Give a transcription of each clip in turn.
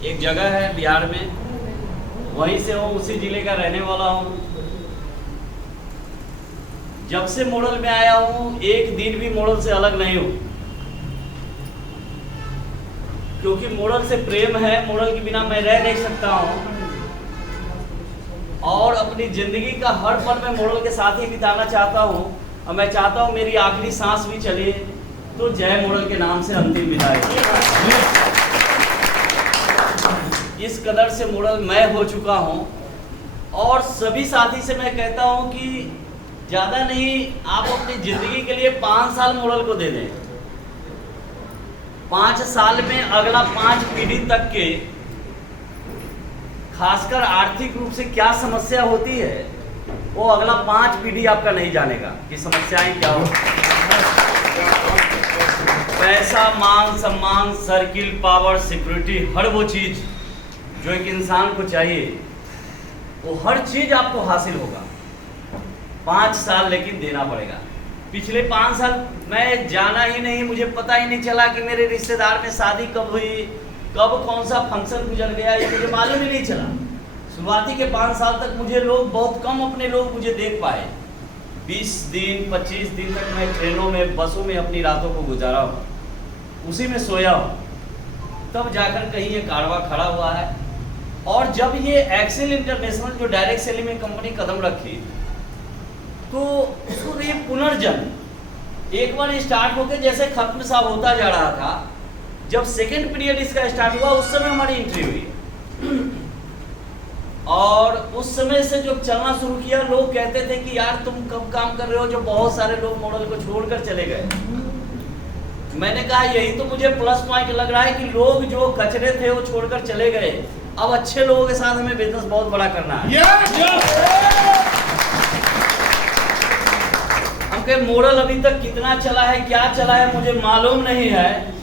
एक जगह है बिहार में, वहीं से हूँ, उसी जिले का रहने वाला हूँ। जब से मॉडल में आया हूँ एक दिन भी मॉडल से अलग नहीं हूँ, क्योंकि मॉडल से प्रेम है। मॉडल के बिना मैं रह नहीं सकता हूँ और अपनी जिंदगी का हर पल मैं मॉडल के साथ ही बिताना चाहता हूँ। और मैं चाहता हूँ मेरी आखिरी सांस भी चले तो जय मॉडल के नाम से अंतिम विदाई। इस कदर से मॉडल मैं हो चुका हूँ और सभी साथी से मैं कहता हूँ कि ज़्यादा नहीं, आप अपनी ज़िंदगी के लिए 5 साल मॉडल को दे दें। 5 साल में अगला 5 पीढ़ी तक के, खासकर आर्थिक रूप से क्या समस्या होती है वो अगला 5 पीढ़ी आपका नहीं जानेगा कि समस्याएं क्या हो। पैसा, मान सम्मान, सर्किल, पावर, सिक्योरिटी, हर वो चीज़ जो एक इंसान को चाहिए वो हर चीज़ आपको हासिल होगा। 5 साल लेकिन देना पड़ेगा। पिछले 5 साल मैं जाना ही नहीं, मुझे पता ही नहीं चला कि मेरे रिश्तेदार में शादी कब हुई, कब कौन सा फंक्शन गुजर गया, ये मुझे मालूम ही नहीं चला। शुरुआती के 5 साल तक मुझे लोग, बहुत कम अपने लोग मुझे देख पाए। 20 दिन 25 दिन तक मैं ट्रेनों में, बसों में अपनी रातों को गुजारा हूँ, उसी में सोया हूँ। तब जाकर कहीं ये कारवा खड़ा हुआ है। और जब ये एक्सेल इंटरनेशनल जो डायरेक्ट सेलिंग में कंपनी कदम रखी तो उसको ये पुनर्जन्म एक बार स्टार्ट होकर जैसे खत्म सा होता जा रहा था। जब सेकेंड पीरियड इसका स्टार्ट हुआ उस समय हमारी एंट्री हुई और उस समय से जब चलना शुरू किया लोग कहते थे कि यार तुम कब काम कर रहे हो, जो बहुत सारे लोग मॉडल को छोड़कर चले गए। मैंने कहा यही तो मुझे प्लस पॉइंट लग रहा है कि लोग जो कचरे थे वो छोड़कर चले गए, अब अच्छे लोगों के साथ हमें बिजनेस बहुत बड़ा करना है। मॉडल अभी तक कितना चला है, क्या चला है मुझे मालूम नहीं है,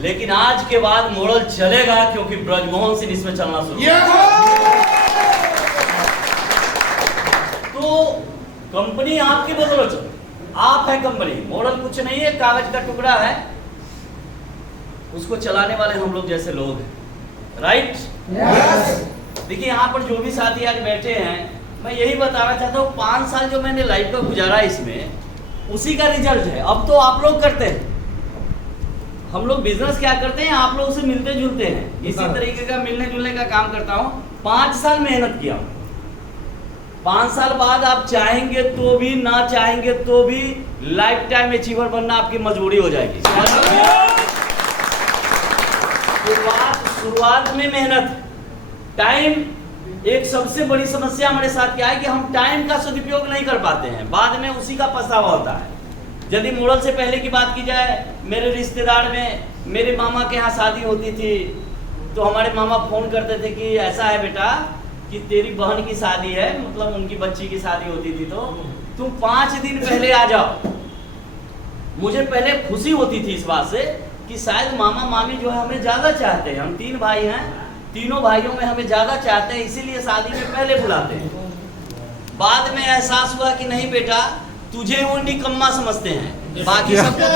लेकिन आज के बाद मॉडल चलेगा क्योंकि ब्रजमोहन सिंह इसमें चलना शुरू तो कंपनी आपकी बदलो, आप है कंपनी, मॉडल कुछ नहीं है, कागज का टुकड़ा है, उसको चलाने वाले हम लोग जैसे लोग हैं। राइट? देखिए यहाँ पर जो भी साथी आज बैठे हैं, मैं यही बताना चाहता हूँ 5 साल जो मैंने लाइफ का गुजारा इसमें, उसी का रिजल्ट है। अब तो आप लोग करते हैं, हम लोग बिजनेस क्या करते हैं, आप लोग से मिलते जुलते हैं, इसी तरीके का मिलने जुलने का काम करता हूँ। 5 साल मेहनत किया, 5 साल बाद आप चाहेंगे तो भी, ना चाहेंगे तो भी, लाइफ टाइम अचीवर बनना आपकी मजबूरी हो जाएगी। शुरुआत में मेहनत, टाइम एक सबसे बड़ी समस्या हमारे साथ क्या है कि हम टाइम का सदुपयोग नहीं कर पाते हैं, बाद में उसी का पछतावा होता है। यदि मॉडल से पहले की बात की जाए, मेरे रिश्तेदार में मेरे मामा के यहाँ शादी होती थी तो हमारे मामा फोन करते थे कि ऐसा है बेटा कि तेरी बहन की शादी है, मतलब उनकी बच्ची की शादी होती थी, तो तुम 5 दिन पहले आ जाओ। मुझे पहले खुशी होती थी इस बात से कि शायद मामा मामी जो है हमें ज़्यादा चाहते हैं, हम 3 भाई हैं, तीनों भाइयों में हमें ज़्यादा चाहते हैं, इसीलिए शादी में पहले बुलाते हैं। बाद में एहसास हुआ कि नहीं बेटा, तुझे वो निकम्मा समझते हैं, बाकी सबको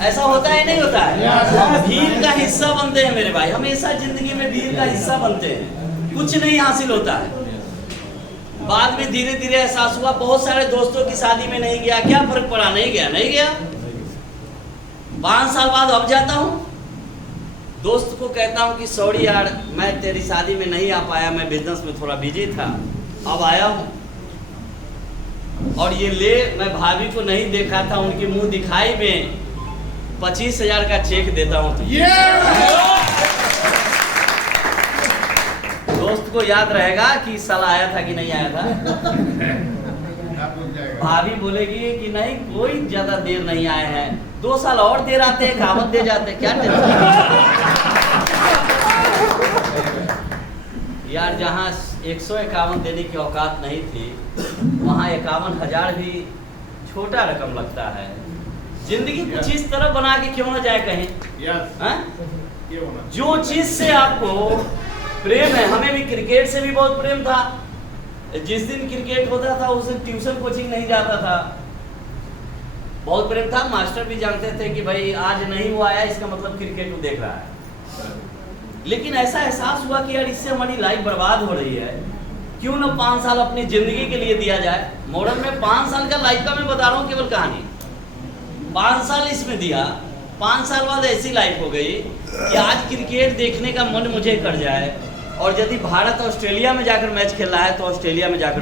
ऐसा होता है नहीं होता है? हम भीड़ का हिस्सा बनते हैं मेरे भाई, हमेशा जिंदगी में भीड़ का हिस्सा बनते हैं, कुछ नहीं हासिल होता है। बाद में धीरे धीरे एहसास हुआ, बहुत सारे दोस्तों की शादी में नहीं गया, क्या फर्क पड़ा, नहीं गया। 5 साल बाद अब जाता हूँ, दोस्त को कहता हूँ कि सॉरी यार मैं तेरी शादी में नहीं आ पाया, मैं बिजनेस में थोड़ा बिजी था, अब आया हूँ। और ये ले, मैं भाभी को नहीं देखा था, उनके मुंह दिखाई में 25,000 का चेक देता हूँ। दोस्त को याद रहेगा कि इस साल आया था कि नहीं आया था। भाभी बोलेगी कि नहीं कोई ज्यादा देर नहीं आए हैं, 2 साल और देर आते हैं, कहावत दे जाते हैं, क्या यार जहाँ 151 देने की औकात नहीं थी, वहाँ 51,000 भी छोटा रकम लगता है। जिंदगी कुछ इस तरह बना के क्यों ना जाए कहीं। जो चीज से आपको प्रेम है, हमें भी क्रिकेट से भी बहुत प्रेम था। जिस दिन क्रिकेट होता था उस दिन ट्यूशन कोचिंग नहीं जाता था, बहुत प्रेम था। मास्टर भी जानते थे कि भाई आज नहीं वो आया इसका मतलब क्रिकेट वो देख रहा है। लेकिन ऐसा एहसास हुआ कि यार इससे हमारी लाइफ बर्बाद हो रही है, क्यों ना 5 साल अपनी जिंदगी के लिए दिया जाए। मॉडर्न में 5 साल का लाइफ का मैं बता रहा हूँ केवल कहानी। 5 साल इसमें दिया, 5 साल बाद ऐसी लाइफ हो गई कि आज क्रिकेट देखने का मन मुझे कर जाए, और यदि भारत ऑस्ट्रेलिया में जाकर मैच खेल रहा है तो ऑस्ट्रेलिया में जाकर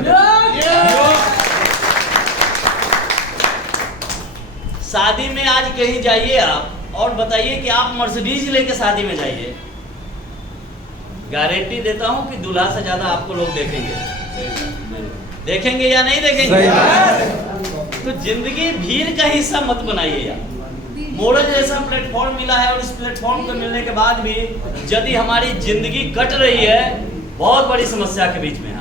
शादी में आज कहीं जाइए आप और बताइए कि आप मर्सिडीज लेके शादी में जाइए, गारंटी देता हूं कि दूल्हा से ज्यादा आपको लोग देखेंगे या नहीं देखेंगे। तो जिंदगी भीड़ का हिस्सा मत बनाइए यार। मॉडल जैसा प्लेटफॉर्म मिला है और इस प्लेटफॉर्म को मिलने के बाद भी यदि हमारी जिंदगी कट रही है बहुत बड़ी समस्या के बीच में,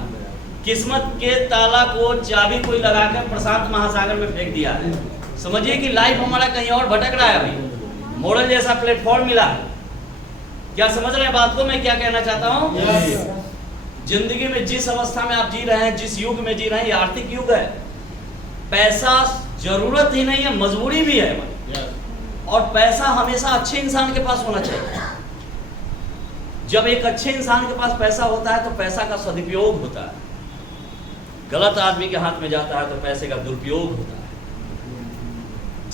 किस्मत के ताला को चाबी कोई लगाकर प्रशांत महासागर में फेंक दिया है। समझिए कि लाइफ हमारा कहीं और भटक रहा है। अभी मॉडल जैसा प्लेटफॉर्म मिला है। क्या समझ रहे हैं बात को मैं क्या कहना चाहता हूँ? जिंदगी में जिस अवस्था में आप जी रहे हैं, जिस युग में जी रहे हैं, ये आर्थिक युग है। पैसा जरूरत ही नहीं है, मजबूरी भी है। और पैसा हमेशा अच्छे इंसान के पास होना चाहिए। जब एक अच्छे इंसान के पास पैसा होता है तो पैसा का सदुपयोग होता है। गलत आदमी के हाथ में जाता है तो पैसे का दुरुपयोग होता है।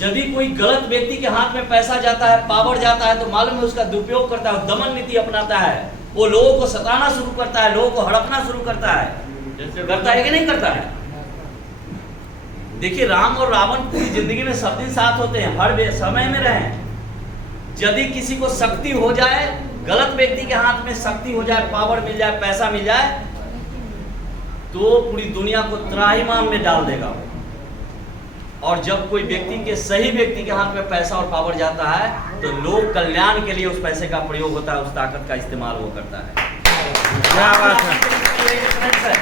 यदि कोई गलत व्यक्ति के हाथ में पैसा जाता है, पावर जाता है, तो मालूम है उसका दुरुपयोग करता है, दमन नीति अपनाता है, वो लोगों को सताना शुरू करता है, लोगों को हड़पना शुरू करता है। करता है कि नहीं करता है? देखिए राम और रावण पूरी जिंदगी में सब दिन साथ होते हैं, हर समय में रहे। यदि किसी को शक्ति हो जाए, गलत व्यक्ति के हाथ में शक्ति हो जाए, पावर मिल जाए, पैसा मिल जाए, तो पूरी दुनिया को त्राहिमाम में डाल देगा। और जब कोई व्यक्ति के सही व्यक्ति के हाथ में पैसा और पावर जाता है तो लोक कल्याण के लिए उस पैसे का प्रयोग होता है, उस ताकत का इस्तेमाल वो करता है। क्या बात है?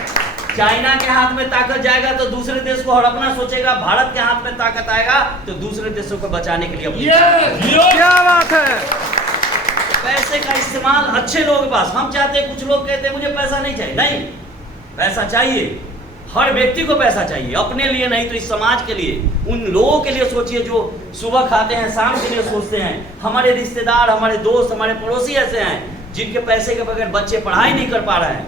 चाइना के हाथ में ताकत जाएगा तो दूसरे देश को हड़पना सोचेगा, भारत के हाथ में ताकत आएगा तो दूसरे देशों को बचाने के लिए क्या बात है? पैसे का इस्तेमाल अच्छे लोगों के पास। हम चाहते हैं, कुछ लोग कहते हैं मुझे पैसा नहीं चाहिए। नहीं, पैसा चाहिए, हर व्यक्ति को पैसा चाहिए, अपने लिए नहीं तो इस समाज के लिए, उन लोगों के लिए सोचिए जो सुबह खाते हैं, शाम के लिए सोचते हैं। हमारे रिश्तेदार, हमारे दोस्त, हमारे पड़ोसी ऐसे हैं जिनके पैसे के बगैर बच्चे पढ़ाई नहीं कर पा रहे हैं।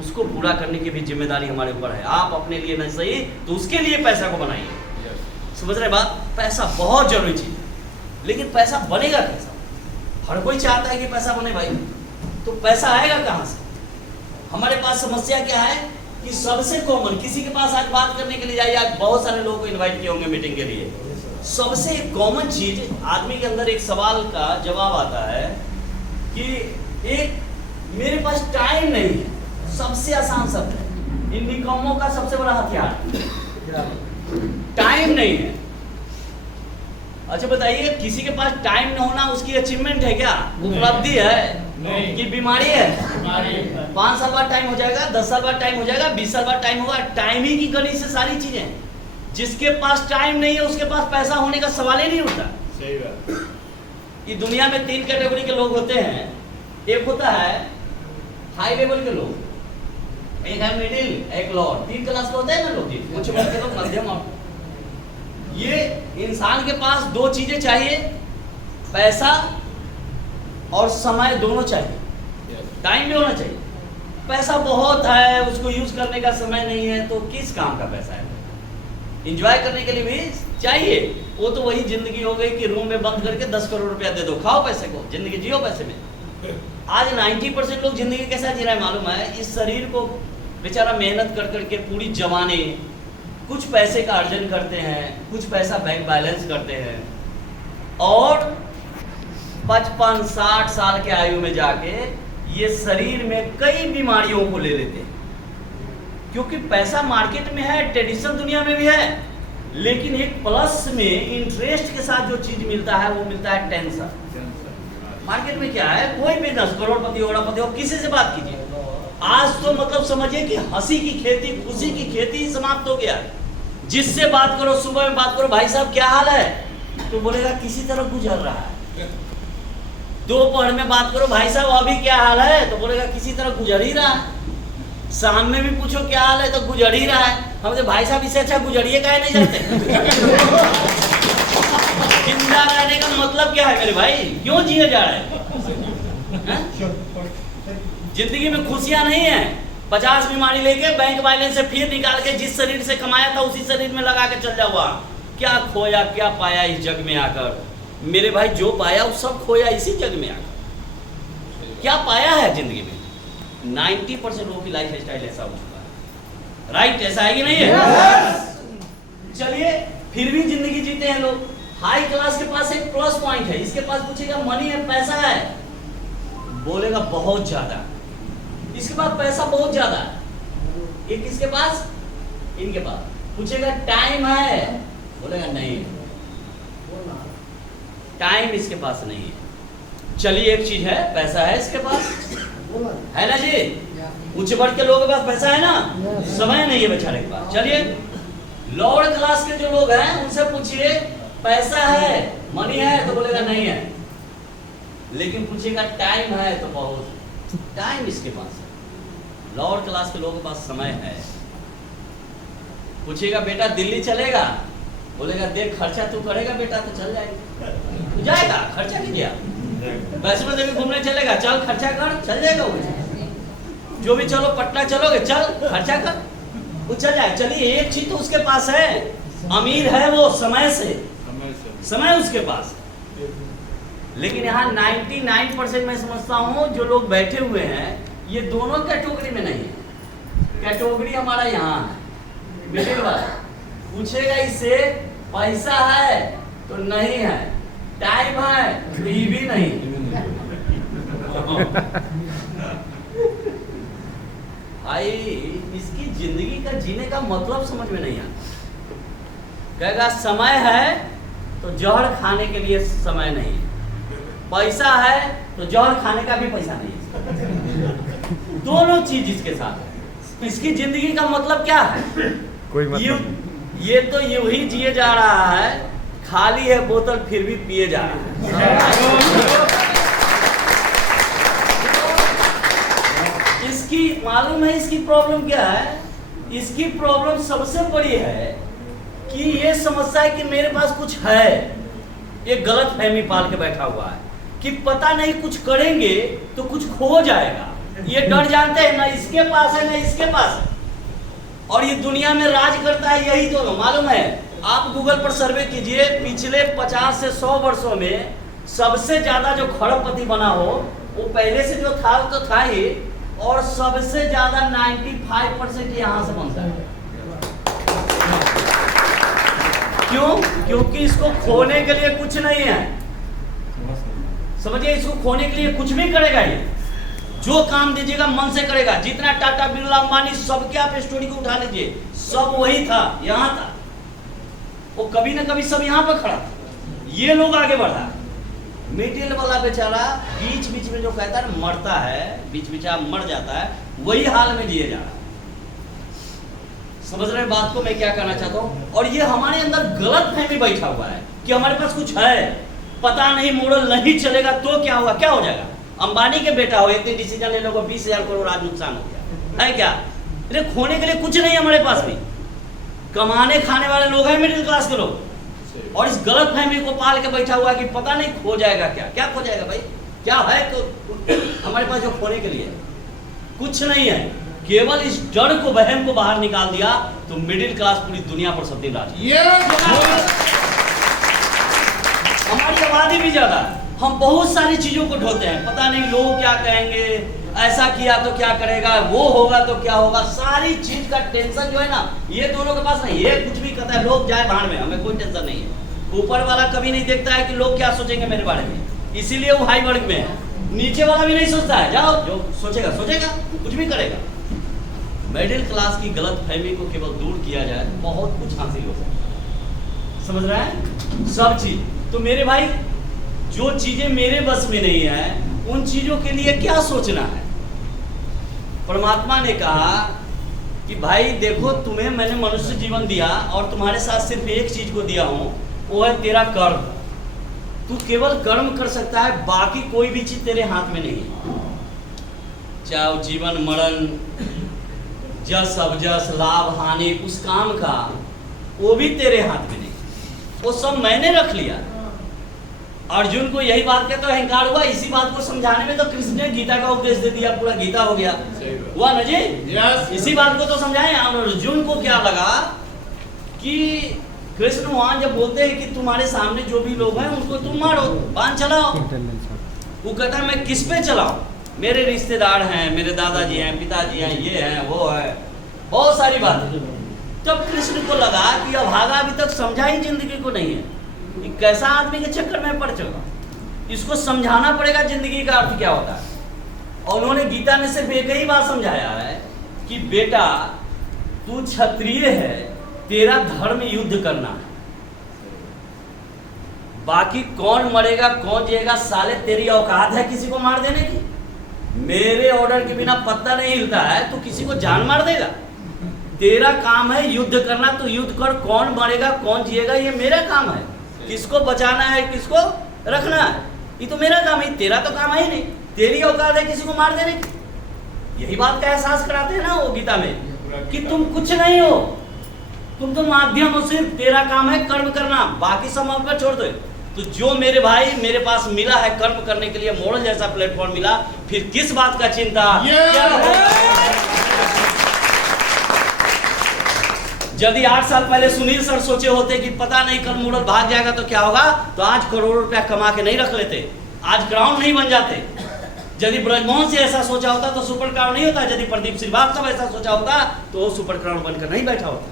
उसको पूरा करने की भी जिम्मेदारी हमारे ऊपर है। आप अपने लिए नहीं सही तो उसके लिए पैसा को बनाइए। समझ रहे बात? पैसा बहुत जरूरी चीज है, लेकिन पैसा बनेगा कैसा? हर कोई चाहता है कि पैसा बने भाई, तो पैसा आएगा कहां से? हमारे पास समस्या क्या है कि सबसे कॉमन, किसी के पास आज बात करने के लिए जाइए, आज बहुत सारे लोगों को इनवाइट किए होंगे मीटिंग के लिए, सबसे कॉमन चीज आदमी के अंदर एक सवाल का जवाब आता है कि एक मेरे पास टाइम नहीं है। सबसे आसान शब्द है, इन निकम्मों का सबसे बड़ा हथियार टाइम नहीं है। अच्छा बताइए, किसी के पास टाइम न होना उसकी अचीवमेंट है क्या? उपलब्धि है कि बीमारी है? 5 साल बाद टाइम हो जाएगा, 10 साल बाद टाइम हो जाएगा, 20 साल बाद टाइम होगा। टाइम ही की गणित से सारी चीजें। जिसके पास टाइम नहीं है उसके पास पैसा होने का सवाल ही नहीं होता। सही बात। ये दुनिया में 3 कैटेगरी के लोग होते हैं। एक होता है हाई लेवल के लोग, एक है मिडिल, एक लोअर। 3 क्लास के होते हैं ना लोग, कुछ के लोग मध्यम। और ये इंसान के पास 2 चीजें चाहिए, पैसा और समय, दोनों चाहिए। टाइम भी होना चाहिए। पैसा बहुत है, उसको यूज करने का समय नहीं है, तो किस काम का पैसा है? एंजॉय करने के लिए भी चाहिए। वो तो वही जिंदगी हो गई कि रूम में बंद करके 10 करोड़ रुपया दे दो, खाओ पैसे को, जिंदगी जियो पैसे में। आज 90% लोग जिंदगी कैसा जी रहे हैं मालूम है? इस शरीर को बेचारा मेहनत कर करके पूरी जवानी कुछ पैसे का अर्जन करते हैं, कुछ पैसा बैंक बैलेंस करते हैं, और 55-60 साल के आयु में जाके ये शरीर में कई बीमारियों को ले लेते हैं। क्योंकि पैसा मार्केट में है, ट्रेडिशनल दुनिया में भी है, लेकिन एक प्लस में इंटरेस्ट के साथ जो चीज मिलता है वो मिलता है टेंशन। मार्केट में क्या है, कोई बिजनेस, करोड़पति हो, बड़ापति हो, किसी से बात कीजिए, आज तो मतलब समझिए कि हंसी की खेती, खुशी की खेती ही समाप्त हो गया। जिससे बात करो, सुबह में बात करो, भाई साहब क्या हाल है, तो बोलेगा किसी तरह गुजर रहा है। दोपहर में बात करो, भाई साहब अभी क्या हाल है, तो बोलेगा किसी तरह गुजर ही रहा है। शाम में भी पूछो क्या हाल है, तो गुजर ही रहा है। हमसे भाई साहब इससे अच्छा गुजरिए काहे नहीं जाते? जिंदा रहने का मतलब क्या है मेरे भाई? क्यों जिए जा रहे हैं? जिंदगी में खुशियां नहीं है। 50 बीमारी लेके बैंक बैलेंस से फिर निकाल के जिस शरीर से कमाया था उसी शरीर में लगा के चल जाओ। क्या खोया क्या पाया इस जग में आकर? मेरे भाई जो पाया वो सब खोया इसी जग में आकर। क्या पाया है जिंदगी में? 90% लोगों की लाइफ स्टाइल ऐसा हो चुका है। राइट, ऐसा है कि नहीं है? चलिए फिर भी जिंदगी जीते हैं लोग। हाई क्लास के पास एक प्लस पॉइंट है, इसके पास पूछेगा मनी है, पैसा है, बोलेगा बहुत ज्यादा। इसके पास पैसा बहुत ज्यादा है। एक किसके पास? इनके पास। पूछेगा टाइम है, बोलेगा नहीं, टाइम इसके पास नहीं है। चलिए एक चीज है, पैसा है इसके पास, है ना जी? उच्च वर्ग के लोगों के पास पैसा है ना, समय नहीं है बेचारे के पास। चलिए लोअर क्लास के जो लोग हैं उनसे पूछिए पैसा है, मनी है, तो बोलेगा नहीं है। लेकिन पूछेगा टाइम है तो बहुत, टाइम इसके पास है। लोअर क्लास के लोगों के पास समय है। पूछेगा बेटा दिल्ली चलेगा, बोलेगा देख खर्चा तू करेगा बेटा तो चल जाएगा। जाएगा, खर्चा नहीं किया। वैष्णो देवी घूमने चलेगा, चल खर्चा कर, चल जाएगा वो। जो भी चलो पटना चलोगे, चल खर्चा कर, वो चल जाएगा। चलिए एक चीज तो उसके पास है, अमीर है वो समय से, समय उसके पास है। लेकिन यहाँ 99% मैं समझता हूँ जो लोग बैठे हुए हैं ये दोनों कैटेगरी में नहीं है। कैटेगरी हमारा यहाँ है मिडिल वाला। पूछेगा इससे पैसा है तो नहीं है, टाइम है तो ये भी नहीं। भाई इसकी जिंदगी का जीने का मतलब समझ में नहीं आता। कहेगा समय है तो जहर खाने के लिए समय नहीं है, पैसा है तो जहर खाने का भी पैसा नहीं है। दोनों चीज इसके साथ है। इसकी जिंदगी का मतलब क्या है? कोई मतलब ये तो यूं ही जिए जा रहा है, खाली है बोतल फिर भी पिए जा रहा है। इसकी मालूम है इसकी प्रॉब्लम क्या है? इसकी प्रॉब्लम सबसे बड़ी है कि ये समझता है कि मेरे पास कुछ है। ये गलत फहमी पाल के बैठा हुआ है कि पता नहीं कुछ करेंगे तो कुछ खो जाएगा। ये डर जानते हैं ना इसके पास है ना इसके पास है, और ये दुनिया में राज करता है यही दोनों। मालूम है, आप गूगल पर सर्वे कीजिए, पिछले 50 से 100 वर्षों में सबसे ज्यादा जो खरबपति बना हो वो पहले से जो था वो तो था ही, और सबसे ज्यादा 95% यहाँ से बनता है। क्यों? क्योंकि इसको खोने के लिए कुछ नहीं है। समझिए, इसको खोने के लिए कुछ भी करेगा ये। जो काम दीजिएगा मन से करेगा। जितना टाटा बिरला अंबानी सबके आप स्टोरी को उठा लीजिए, सब वही था, यहाँ था। वो कभी ना कभी सब यहाँ पर खड़ा था, ये लोग आगे बढ़ा। मिडिल वाला बेचारा बीच बीच में जो कहता है मरता है, बीच बीच मर जाता है, वही हाल में जिए जा रहा है। समझ रहे बात को मैं क्या कहना चाहता हूँ? और ये हमारे अंदर गलत फहमी बैठा हुआ है कि हमारे पास कुछ है, पता नहीं मॉडल नहीं चलेगा तो क्या होगा, क्या हो जाएगा। अंबानी के बेटा हो, एक दिन डिसीजन ले लो 20,000 करोड़ आज नुकसान हो गया है क्या? अरे खोने के लिए कुछ नहीं हमारे पास भी। कमाने खाने वाले लोग हैं मिडिल क्लास के लोग, और इस गलत फहमी को पाल के बैठा हुआ है कि पता नहीं खो जाएगा क्या। क्या खो जाएगा भाई? क्या है तो हमारे पास जो खोने के लिए कुछ नहीं है। केवल इस डर को, वहम को बाहर निकाल दिया तो मिडिल क्लास पूरी दुनिया पर सब दिन राज। हमारी आबादी भी ज्यादा है, हम बहुत सारी चीजों को ढोते हैं। पता नहीं लोग क्या कहेंगे, ऐसा किया तो क्या करेगा, वो होगा तो क्या होगा। सारी चीज का टेंशन जो है ना ये दोनों के पास नहीं। ये कुछ भी कहता है लोग जाए भाड़ में, हमें कोई टेंशन नहीं है। ऊपर वाला कभी नहीं देखता है कि लोग क्या सोचेंगे मेरे बारे में, इसीलिए वो हाई वर्ग में है। नीचे वाला भी नहीं सोचता है, जाओ जो सोचेगा सोचेगा, कुछ भी करेगा। मिडिल क्लास की गलत फहमी को केवल दूर किया जाए, बहुत कुछ हासिल हो सकता है। समझ रहे हैं? सब चीज। तो मेरे भाई जो चीजें मेरे बस में नहीं है उन चीजों के लिए क्या सोचना है? परमात्मा ने कहा कि भाई देखो, तुम्हें मैंने मनुष्य जीवन दिया और तुम्हारे साथ सिर्फ एक चीज को दिया हूं, वो है तेरा कर्म। तू केवल कर्म कर सकता है, बाकी कोई भी चीज तेरे हाथ में नहीं है। चाहे जीवन मरण, जस अवजस लाभ हानि उस काम का वो भी तेरे हाथ में नहीं, वो सब मैंने रख लिया। अर्जुन को यही बात का तो अहंकार हुआ, इसी बात को समझाने में तो कृष्ण ने गीता का उपदेश दे दिया, पूरा गीता हो गया। हुआ ना जी? इसी बात को तो समझाएं। अर्जुन को क्या लगा कि कृष्ण वहां जब बोलते हैं कि तुम्हारे सामने जो भी लोग हैं उनको तुम मारो, बाण चलाओ, वो कहता है मैं किस पे चलाऊं, मेरे रिश्तेदार हैं, मेरे दादाजी हैं, पिताजी हैं, ये हैं, वो है, बहुत सारी बातें। तब कृष्ण को लगा कि अभागा अभी तक समझा ही जिंदगी को नहीं है, कि कैसा आदमी के चक्कर में पड़ चुका, इसको समझाना पड़ेगा जिंदगी का अर्थ क्या होता है। और उन्होंने गीता ने सिर्फ एक ही बात समझाया है कि बेटा तू क्षत्रिय है, तेरा धर्म युद्ध करना है, बाकी कौन मरेगा कौन जिएगा साले तेरी औकात है किसी को मार देने की? मेरे ऑर्डर के बिना पत्ता नहीं हिलता है, तू किसी को जान मार देगा? तेरा काम है युद्ध करना, तो युद्ध कर, कौन मरेगा कौन जिएगा ये मेरा काम है, किसको बचाना है किसको रखना है ये तो मेरा काम है, तेरा तो काम है ही नहीं, तेरी औकात है किसी को मार देने की। यही बात का एहसास कराते हैं ना वो गीता में कि तुम कुछ नहीं हो, तुम तो माध्यम हो, सिर्फ तेरा काम है कर्म करना, बाकी सब हम पर छोड़ दो। तो जो मेरे भाई मेरे पास मिला है कर्म करने के लिए मॉडल जैसा प्लेटफॉर्म मिला, फिर किस बात का चिंता क्या यदि 8 साल पहले सुनील सर सोचे होते कि पता नहीं कल मॉडल भाग जाएगा तो क्या होगा, तो आज करोड़ों रुपया कमा के नहीं रख लेते, आज क्राउन नहीं बन जाते। यदि ब्रजमोहन से ऐसा सोचा होता तो सुपर क्राउन नहीं होता, यदि प्रदीप श्रीवास्तव ऐसा सोचा होता तो वो सुपर क्राउन बनकर नहीं बैठा होता।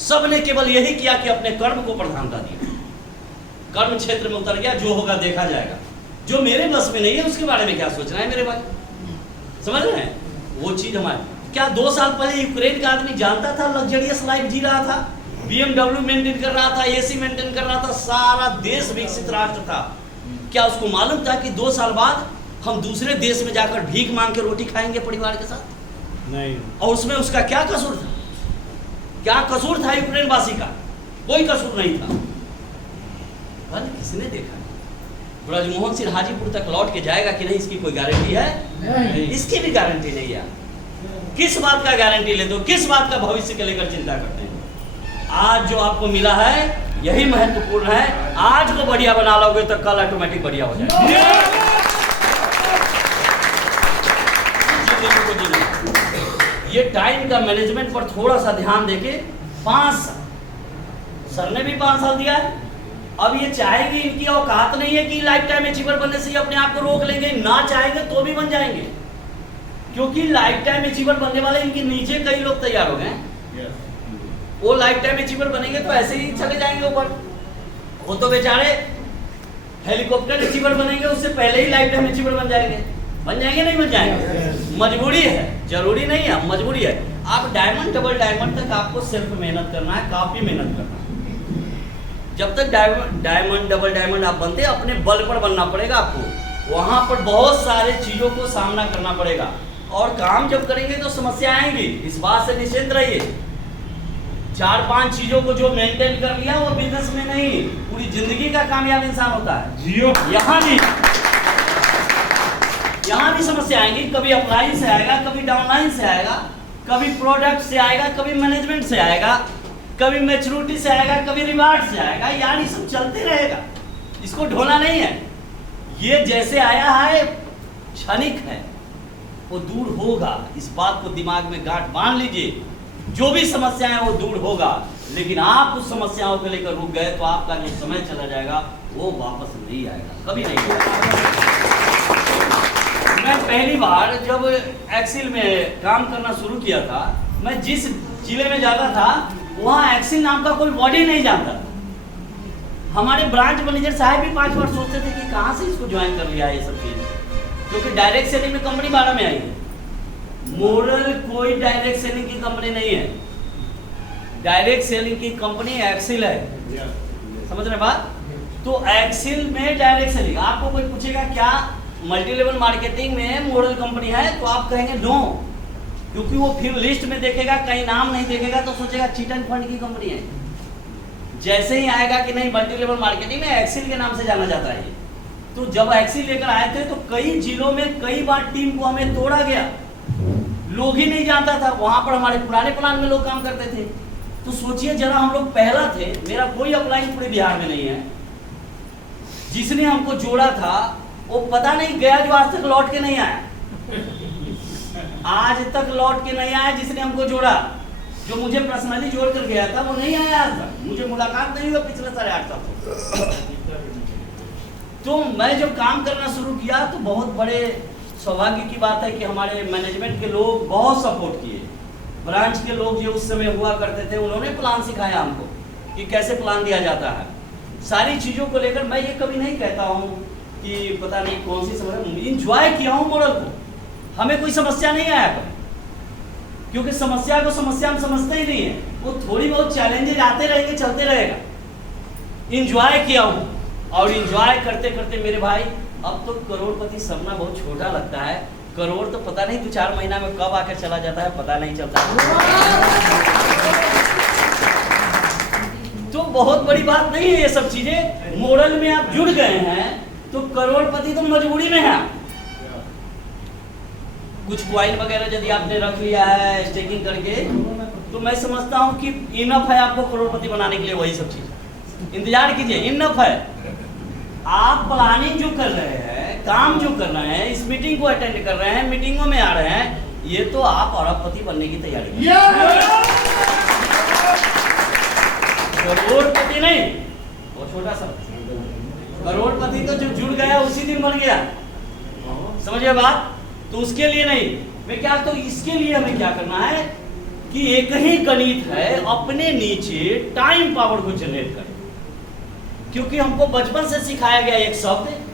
सबने केवल यही किया कि अपने कर्म को प्रधानता दी, कर्म क्षेत्र में उतर गया, जो होगा देखा जाएगा, जो मेरे बस में नहीं है उसके बारे में क्या सोचना है मेरे भाई, समझ रहे हैं? वो चीज हमारे क्या 2 साल पहले यूक्रेन का आदमी जानता था लग्जरियस लाइफ जी रहा था, BMW मेंटेन कर रहा था, AC मेंटेन कर रहा था, सारा देश विकसित राष्ट्र था, क्या उसको मालूम था कि 2 साल बाद हम दूसरे देश में जाकर भीख मांग के रोटी खाएंगे परिवार के साथ? नहीं। और उसमें उसका क्या कसूर था? क्या कसूर था यूक्रेन वासी का? कोई कसूर नहीं था। भले किसने देखा? ब्रजमोहन सिंह हाजीपुर तक लौट के जाएगा कि नहीं इसकी कोई गारंटी है? नहीं। इसकी भी गारंटी नहीं है। किस बात का गारंटी लेते हो, किस बात का भविष्य के लेकर चिंता करते हैं? आज जो आपको मिला है यही महत्वपूर्ण है, आज को बढ़िया बना लोगे तो कल ऑटोमेटिक बढ़िया हो जाएगा। ये टाइम का मैनेजमेंट पर थोड़ा सा ध्यान देके 5 साल सर ने भी 5 साल दिया है। अब ये चाहेंगे, इनकी औकात नहीं है कि लाइफ टाइम अचीवर बनने से ही अपने आप को रोक लेंगे, ना चाहेंगे तो भी बन जाएंगे, क्योंकि लाइफ टाइम अचीवर बनने वाले इनके नीचे कई लोग तैयार हो गए। वो लाइफ टाइम अचीवर बनेंगे तो ऐसे ही चले जाएंगे ऊपर, वो तो बेचारे हेलीकॉप्टर अचीवर बनेंगे उससे पहले ही लाइफ टाइम अचीवर बन जाएंगे। बन जाएंगे नहीं बन जाएंगे? मजबूरी है, जरूरी नहीं है, मजबूरी है। आप डायमंड डबल डायमंड तक आपको सिर्फ मेहनत करना है, काफी मेहनत करना है। जब तक डायमंड डबल डायमंड आप बनते हैं अपने बल पर बनना पड़ेगा आपको, वहां पर बहुत सारे चीजों को सामना करना पड़ेगा, और काम जब करेंगे तो समस्या आएंगी, इस बात से निश्चिंत रहिए। 4-5 चीजों को जो मेंटेन कर लिया वो बिजनेस में नहीं, पूरी जिंदगी का कामयाब इंसान होता है। जियो। यहाँ भी समस्या आएंगी, कभी अपलाइन से आएगा, कभी डाउनलाइन से आएगा, कभी प्रोडक्ट से आएगा, कभी मैनेजमेंट से आएगा, कभी मैच्योरिटी से आएगा, कभी रिवार्ड से आएगा। यार ये सब चलते रहेगा, इसको ढोना नहीं है। ये जैसे आया है क्षणिक है, वो दूर होगा, इस बात को दिमाग में गांठ बांध लीजिए। जो भी समस्याएं वो दूर होगा, लेकिन आप उस समस्याओं को लेकर रुक गए तो आपका जो समय चला जाएगा वो वापस नहीं आएगा, कभी नहीं आएगा। मैं पहली बार जब एक्सेल में काम करना शुरू किया था, मैं जिस जिले में जाता था वहाँ एक्सेल नाम का कोई वर्ड ही नहीं जानता था। हमारे ब्रांच मैनेजर साहब भी 5 बार सोचते थे कि कहाँ से इसको ज्वाइन कर लिया ये सब चीज़, क्योंकि डायरेक्ट सेलिंग में कंपनी 12 में आई है। मोरल कोई डायरेक्ट सेलिंग की कंपनी नहीं है, डायरेक्ट सेलिंग की कंपनी एक्सेल है। समझ रहे बात? तो एक्सेल में डायरेक्ट सेलिंग, आपको कोई पूछेगा क्या मल्टी लेवल मार्केटिंग में मॉडल कंपनी है, तो आप कहेंगे नो, क्योंकि वो फिर लिस्ट में देखेगा, कहीं नाम नहीं देखेगा तो सोचेगा चिट एंड फंड की कंपनी है। जैसे ही आएगा कि नहीं मल्टी लेवल मार्केटिंग में एक्सेल के नाम से जाना जाता है। तो जब एक्सेल लेकर आए थे तो कई जिलों में कई बार टीम को हमें तोड़ा गया, लोग ही नहीं जानता था। वहां पर हमारे पुराने प्लान में लोग काम करते थे। तो सोचिए जरा, हम लोग पहला थे, मेरा कोई अपलाइन पूरे बिहार में नहीं है। जिसने हमको जोड़ा था वो पता नहीं गया जो आज तक लौट के नहीं आया, आज तक लौट के नहीं आया। जिसने हमको जोड़ा, जो मुझे पर्सनली जोड़ कर गया था, वो नहीं आया आज तक। मुझे मुलाकात नहीं हुआ पिछले 8.5 साल से। तो मैं जब काम करना शुरू किया तो बहुत बड़े सौभाग्य की बात है कि हमारे मैनेजमेंट के लोग बहुत सपोर्ट किए। ब्रांच के लोग जो उस समय हुआ करते थे, उन्होंने प्लान सिखाया हमको कि कैसे प्लान दिया जाता है। सारी चीज़ों को लेकर मैं ये कभी नहीं कहता हूँ कि पता नहीं कौन सी समस्या, इंजॉय किया हूँ मॉडल को। हमें कोई समस्या नहीं आया कभी, क्योंकि समस्या को समस्या हम समझते ही नहीं है। वो थोड़ी बहुत चैलेंजेस आते रहेंगे, चलते रहेगा। इंजॉय किया हूँ, और इंजॉय करते करते मेरे भाई अब तो करोड़पति सपना बहुत छोटा लगता है। करोड़ तो पता नहीं 2-4 महीना में कब आकर चला जाता है, पता नहीं चलता। तो बहुत बड़ी बात नहीं है ये सब चीजें। मॉडल में आप जुड़ गए हैं तो करोड़पति तो मजबूरी में है। कुछ कॉइन वगैरह यदि आपने रख लिया है स्टेकिंग करके, तो मैं समझता हूँ कि इनफ है आपको करोड़पति बनाने के लिए। वही सब चीज इंतजार कीजिए, इनफ है। आप प्लानिंग जो कर रहे हैं, काम जो कर रहे हैं, इस मीटिंग को अटेंड कर रहे हैं, मीटिंगों में आ रहे हैं, ये तो आप अरबपति बनने की तैयारी कर रहे हैं। करोड़पति नहीं, वो छोटा सा करोड़पति तो जो जुड़ गया उसी दिन बन गया। समझिए बात। तो उसके लिए नहीं, मैं क्या, तो इसके लिए हमें क्या करना है कि एक ही गणित है, अपने नीचे टाइम पावर को जनरेट करें। क्योंकि हमको बचपन से सिखाया गया एक शब्द